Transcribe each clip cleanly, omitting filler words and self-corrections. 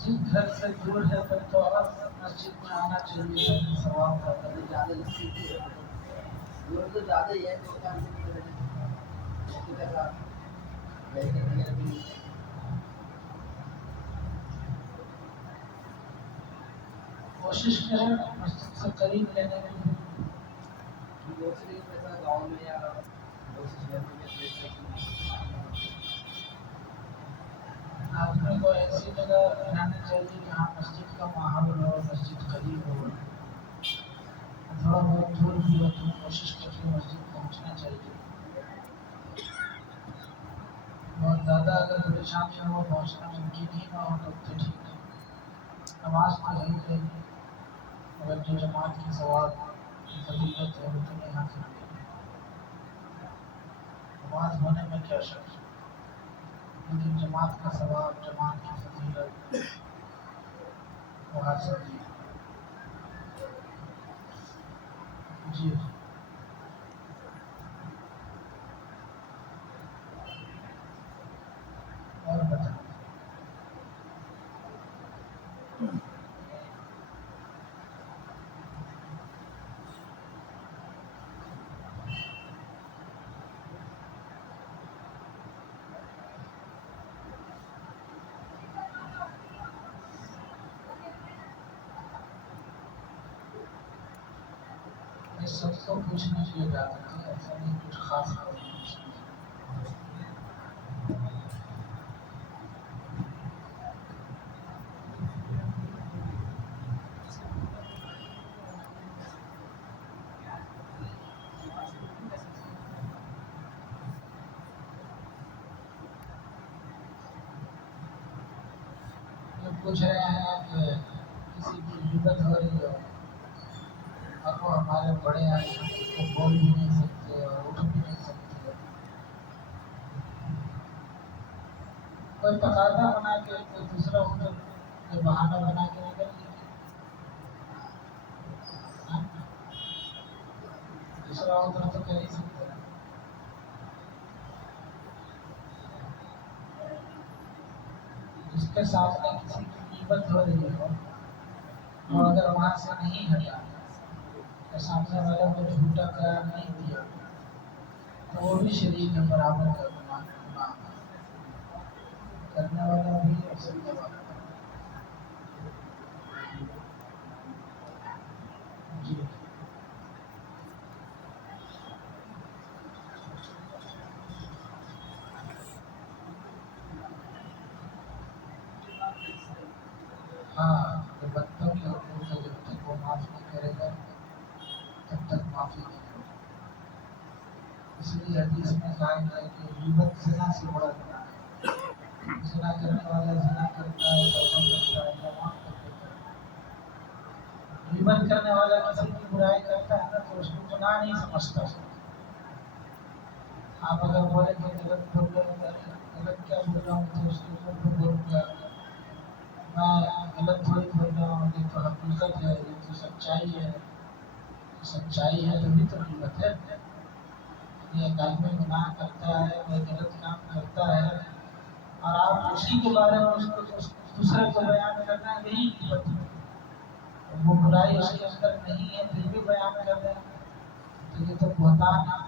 مسجد گھر سے دور ہے پھر تو اور مسجد میں آنا چاہیے ثواب کا زیادہ دور تو زیادہ ہی ہے کوشش کریں مسجد سے قریب لینے کی دوسری گاؤں میں یا دوسرے شہر میں آدمی کو ایسی جگہ رہنا چاہیے جہاں مسجد کا ماحول ہو مسجد قریب ہو تھوڑا بہت دور بھی ہو تو کوشش کر کے مسجد پہنچنا چاہیے بہت زیادہ اگر پریشانی ہو پہنچنا ممکن ہی نہ ہو تب تو ٹھیک ہے نماز تو ضرور رہے گی اگر جو جماعت کی ثواب کی فضیلت ہے وہ تو نہیں حاصل ہوگی نماز ہونے میں کیا شک لیکن جماعت کا ثواب جماعت کی فضیلت وہ حاصل نہیں جی اور بتائیں یہ سب کو پوچھنے کی اجازت ہے ایسا نہیں کچھ خاص پوچھنے کی پوچھ رہے ہیں کہ کسی کی غیبت ہو رہی ہو اور وہ ہمارے بڑے ہیں وہ بول بھی نہیں سکتے اور اٹھ بھی نہیں سکتے کوئی تقاضا بنا کے کوئی دوسرا عذر کوئی بہانہ بنا کے نکل لیجیے دوسرا عذر تو کہہ نہیں سکتے جس کے سامنے کسی کی غیبت ہو رہی ہو اور اگر وہاں سے نہیں ہٹا یا سامنے والے کو جھوٹا قرار نہیں دیا تو وہ بھی شریک ہے برابر کا گناہ کرنے والا بھی اور سننے والا جی ہاں بندوں کے حقوق ہے جب تک وہ معاف نہیں کرے گا تب تک معافی نہیں ہوگی اس لیے حدیث میں کہا گیا کہ غیبت زنا سے بڑا گناہ ہے زنا کرنے والا زنا کرتا ہے توبہ کرتا ہے اللہ معاف کر دیتا ہے غیبت کرنے والا کسی کی برائی کرتا ہے نا تو اس کو گناہ نہیں سمجھتا آپ اگر بولے کہ غلط بول رہے ہیں غلط کیا بول رہا ہوں تو اس کے اوپر بول گیا میں غلط تھوڑی بول رہا ہوں یہ تو حقیقت ہے یہ تو سچائی ہے سچائی ہے تبھی تو غیبت ہے یہ ایک آدمی گناہ کرتا ہے کوئی غلط کام کرتا ہے اور آپ اسی کے بارے میں اس کو دوسرے کو بیان کرنا یہی غیبت ہے وہ برائی اس کے اندر نہیں ہے پھر بھی بیان کر رہے ہیں تو یہ تو بہتان ہے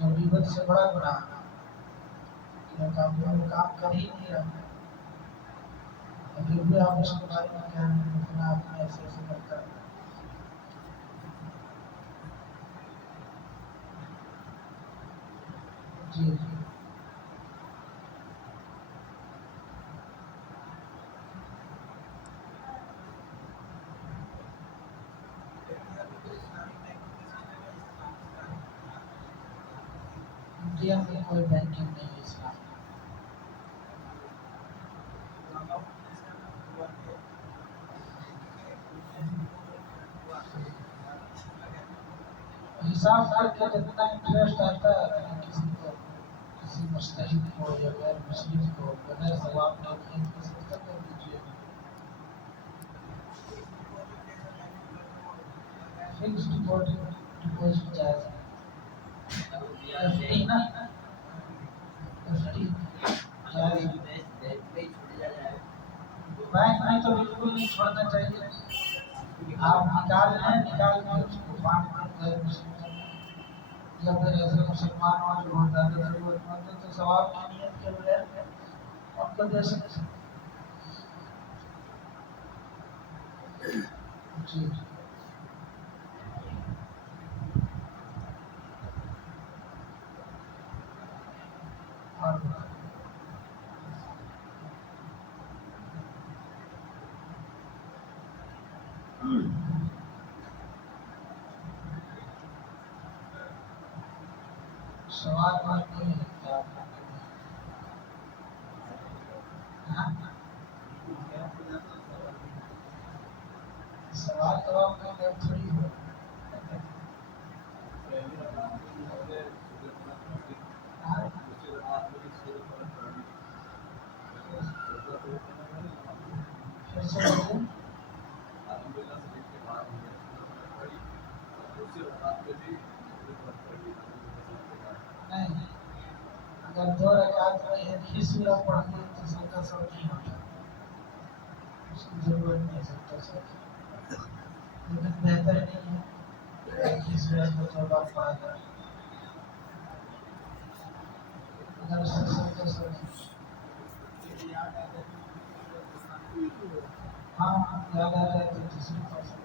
جو غیبت سے بڑا گناہ ہے کام کر ہی نہیں رہا اور پھر بھی آپ اس کے بارے میں کہہ رہے ہیں اتنا آدمی ایسے ایسے کرتا ہے جی جی انڈیا میں کوئی بینکنگ نہیں ہے اسلام حساب کر کے جتنا انٹرسٹ آتا ہے کسی کو کسی مستحق کو یا غیر مسلم کو بغیر ثواب کے صدقہ کر دیجیے فکس ڈپوزٹ جائز ایف ڈی نا ایف ڈی جائز بینک میں تو بالکل نہیں چھوڑنا چاہیے آپ نکال لیں نکال کے اس کو بانٹ دیں غیر مسلم یا پھر ایسے مسلمان ہوں جو بہت زیادہ ضرورت مند ہے تو ثواب کی نیت کے بغیر ان کو دے سکتے جی اور سوال بات نہیں ہے کیا سوال جواب کا میں تھوڑی ہو پھر سے بولیں نہیں اگر 2 رکعت میں ایک ہی سورہ پڑھ لی تو سجدہ سو نہیں ہوتا اس کی ضرورت نہیں سجدہ سو کی لیکن بہتر نہیں ہے ایک ہی سورہ کو 2 بار پڑھا جائے اگر اس سے سجدہ سو ہاں یاد آ جائے تو دوسری پڑھ سکتے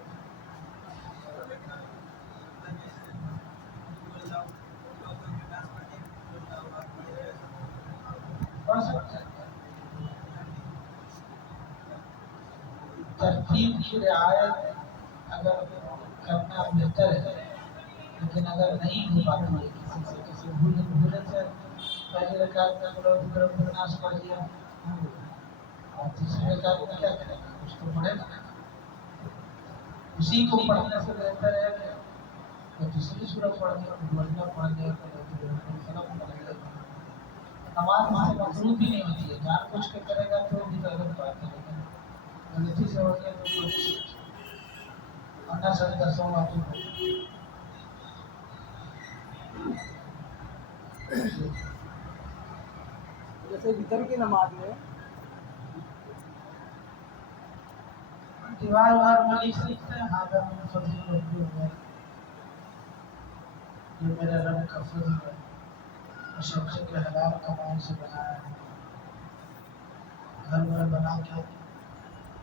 پڑھ سکتے ہیں ترتیب کی رعایت اگر کرنا بہتر ہے لیکن اگر نہیں ہو پاتی ہے کسی سے کسی بھولے سے پہلی رکعت میں قلوب الناس پڑھ لیا اور تیسری رکعت میں کیا کرے گا کچھ تو پڑھے گا اسی کو پڑھنے سے بہتر ہے کہ دوسری سورت پڑھ لیا بڑھنا پڑھ لیا فلم پڑھ لیا نماز سے مقروب ہی نہیں ہوتی ہے جان بوجھ کے کرے گا تو بھی غلط بات ہے لیکن غلطی سے ہو گیا تو ورنہ سجدہ سو واجب ہو جیسے وتر کی نماز میں دیوار وار میں لکھ سکتے ہیں ہاں من فضل ربی ہوا یہ میرے رب کا فضل ہے مشقے کے حلال کمائی سے بنایا ہے گھر میں بنا کے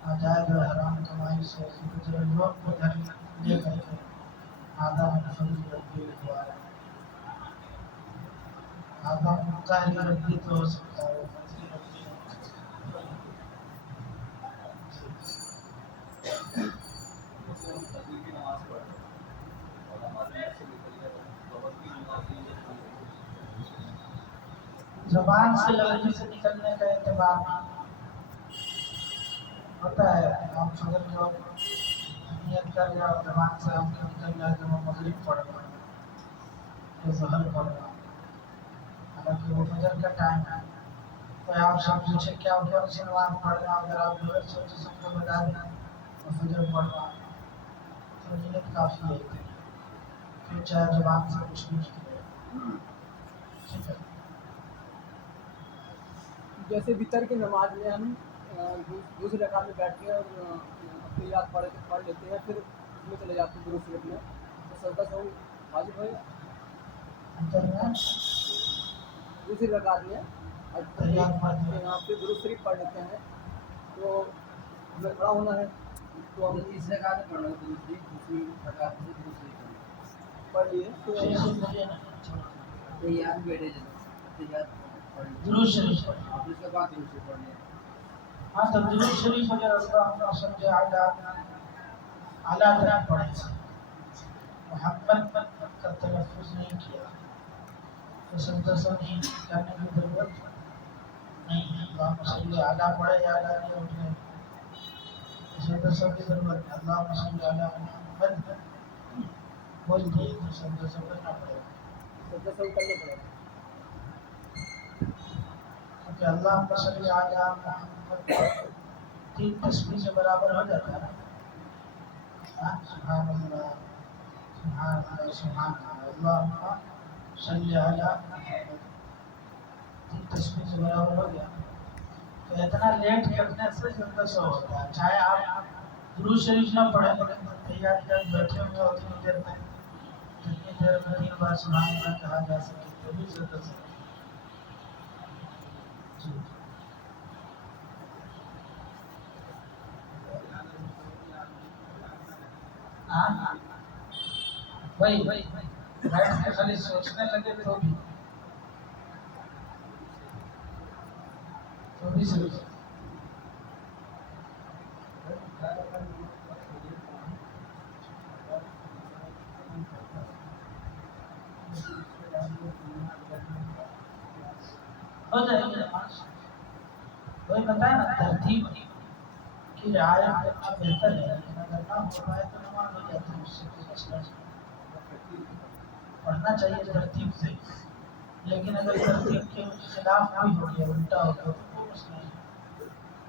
ناجائز اور حرام کمائی سے ضرورت کو گھر لے کر کے آدھا من فضل ربی ہوا ہے آدھا ظاہر ربی تو ہو سکتا ہے فضل ربی زبان سے لفظ سے نکلنے کا اعتبار ہوتا ہے آپ فجر کے وقت نیت کر لیا اور زبان سے آپ کا نکل گیا کہ وہ مغرب پڑھ رہا ہے ظہر پڑھ رہا حالانکہ وہ فجر کا ٹائم ہے تو آپ سے پوچھے کیا کون سی نماز پڑھ رہے ہیں اگر آپ غلط سوچے سب کو بتا دیں اور فجر پڑھ رہا تو نیت کافی ہے پھر چاہے زبان سے کچھ بھی نکلے ٹھیک ہے جیسے وتر کی نماز میں ہم دوسری رکعت میں بیٹھ کے اور اپنی یاد پڑھ لیتے ہیں پھر اس میں چلے جاتے ہیں درست شریف میں تو سجدہ سہو واجب ہے دوسری رکعت میں پھر درست شریف پڑھ لیتے ہیں تو ہمیں کھڑا ہونا ہے تو ہم تیسرے رکعت میں پڑھنا دوسری رکعت میں دوسری پڑھ لیے تو یاد بیٹھے یاد درود شریف پھر اس کے بعد دوسری پڑھ لیا ہاں تو درود شریف اگر اللہ سمجھے اعلیٰ تک پڑھے محمد کا تلفظ نہیں کیا تو سجدہ سو نہیں کرنے کی ضرورت نہیں ہے. اللہم صلی اعلیٰ پڑھے یا اعلیٰ کیا اٹھے تو سجدہ سو کی ضرورت ہے. اللہم صلی اعلیٰ محمد بول دیے تو سجدہ سو کرنا پڑے گا. سجدہ سہو کرنا پڑے گا. کیونکہ اللہم صلی اعلیٰ محمد 3 تسبیح سے برابر ہو جاتا ہے نا. سبحان اللہ سبحان اللہ سبحان اللہ. اللہم صلی اعلیٰ محمد 3 تسبیح سے برابر ہو گیا. تو اتنا لیٹ کرنے سے سجدہ سو ہوتا ہے. چاہے آپ درود شریف نہ پڑھیں لیکن تحیات جب بیٹھے ہوئے ہو اتنی دیر میں 3 بار سبحان اللہ کہا جا سکے تو بھی سجدہ سو. جی ہاں وہی بیٹھ کے خالی سوچنے لگے تو بھی صحیح. ہو جائے گی نماز. وہی بتایا نا ترتیب کی رعایت کرنا بہتر ہے لیکن اگر نہ ہو پائے تو نماز ہو جاتی ہے. اس سے کوئی مسئلہ نہیں. پڑھنا چاہیے ترتیب سے لیکن اگر ترتیب کے خلاف کوئی ہو گیا الٹا ہو گیا تو کوئی مسئلہ نہیں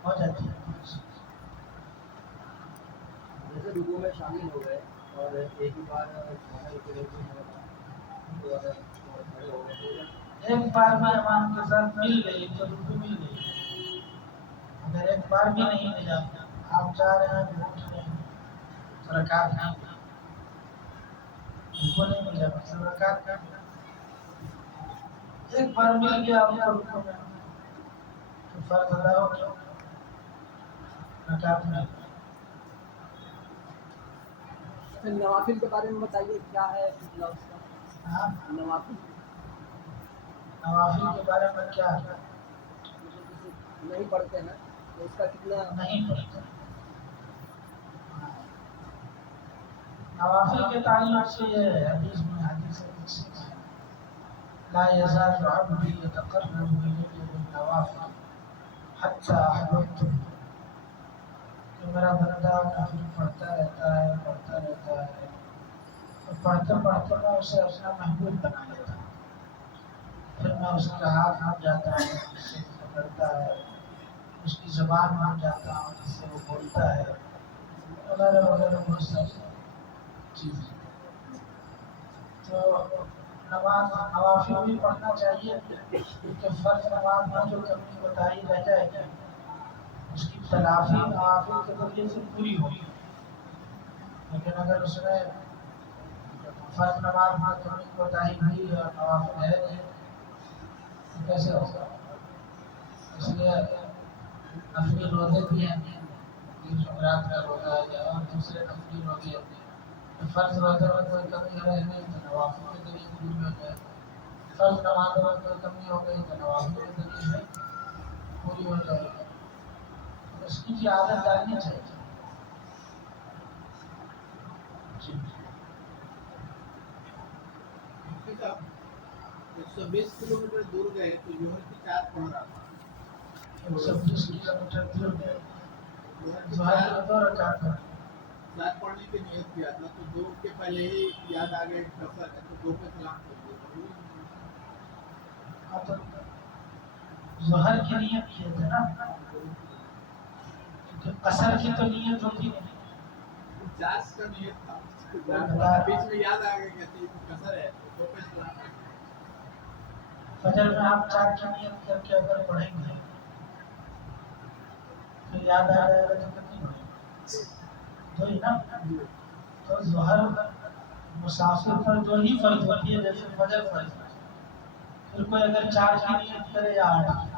ہو جاتی ہے. جیسے رکوع میں شامل ہو گئے اور ایک ہی بار کھڑے ہو گئے. ایک بار میں امام کے ساتھ مل گئی تو رکوع مل گئی. اگر ایک بار بھی نہیں ملا آپ جا رہے ہیں اٹھ رہے ہیں تو رکعت نہیں رکوع نہیں مل جائے مطلب رکعت نہیں. ایک بار مل گیا آپ کو رکوع میں تو فرض ادا ہو گیا رکعت نہیں. پھر نوافل کے بارے میں بتائیے کیا ہے مطلب اس کا. ہاں نوافل نوافل کے بارے میں کیا ہے. نہیں پڑھتے ہیں تو اس کا کتنا. نہیں پڑھتے. نوافل کے تعلق سے یہ حدیث میں حدیث ہے لا يزال عبدي يتقرب إلي بالنوافل حتى أحببته. کہ میرا بندہ نفل پڑھتا رہتا ہے تو پڑھتے پڑھتے میں اسے اپنا محبوب بنا لیتا ہوں. پھر میں اس کا ہاتھ ہم جاتا ہے جس سے وہ پکڑتا ہے اس کی زبان ہم جاتا ہوں جس سے وہ بولتا ہے وغیرہ وغیرہ بہت ساری چیزیں. تو نوافل بھی پڑھنا چاہیے کیونکہ فرض نماز میں جو کمی بتائی رہ جائے گی اس کی تلافی نوافل کے ذریعے سے پوری ہوگی. لیکن اگر اس میں فرض نماز میں کمی بتائی ہوئی اور نوافل ہے نہیں تو کیسے ہوگا. اس لیے نفلی روزے بھی ہیں جمعرات کا روزہ ہے یا اور دوسرے نفلی روزے فرض روزے میں کوئی کمی رہ نہیں تو نوافل کے ذریعے پوری ہو جائے. فرض نمازوں میں کوئی کمی ہو گئی تو نوافل کے ذریعے سے پوری ہو جائے گی. اس کی بھی عادت ڈالنی چاہیے. جی 120 کلومیٹر دور گئے تو ظہر کی 4 پڑھ رہا تھا. 120 کلومیٹر دور گئے ظہر کی 2 رکعت پڑھی. 4 پڑھنے کی نیت کیا تھا تو 2 کے پہلے ہی یاد آ گئے کفر ہے تو 2 پہ سلام کر دیا. ہاں تو ظہر کی نیت کیے تھے نا کیونکہ قصر کی تو نیت ہوتی نہیں. 50 کا نیت تھا بیچ میں یاد آ گیا کہ کسر ہے تو 2 پہ سلام کر دیا. فجر میں آپ 4 کی نیت کر کے اگر پڑھیں گے پھر یاد آ جائے گا تو کتنی پڑھیں گے 2 ہی نا. تو ظہر مسافر پر 2 ہی فرض ہوتی ہے جیسے فجر فرض ہے. پھر کوئی اگر 4 کی نیت کرے یا 8 کی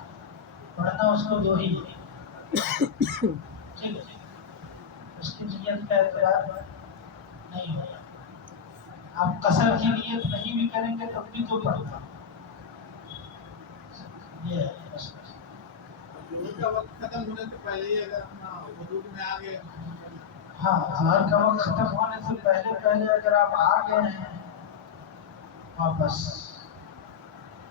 پڑھنا اس کو 2 ہی ٹھیک ہے. اس کی نیت کا اعتبار نہیں ہوگا. آپ قصر کی نیت نہیں بھی کریں گے تب بھی تو پڑھنا یہ ہے بس. ظہر کا وقت ختم ہونے سے پہلے ہی اگر ہم وضو میں آ گئے. ہاں ظہر کا وقت ختم ہونے سے پہلے اگر آپ آ گئے ہیں واپس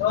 2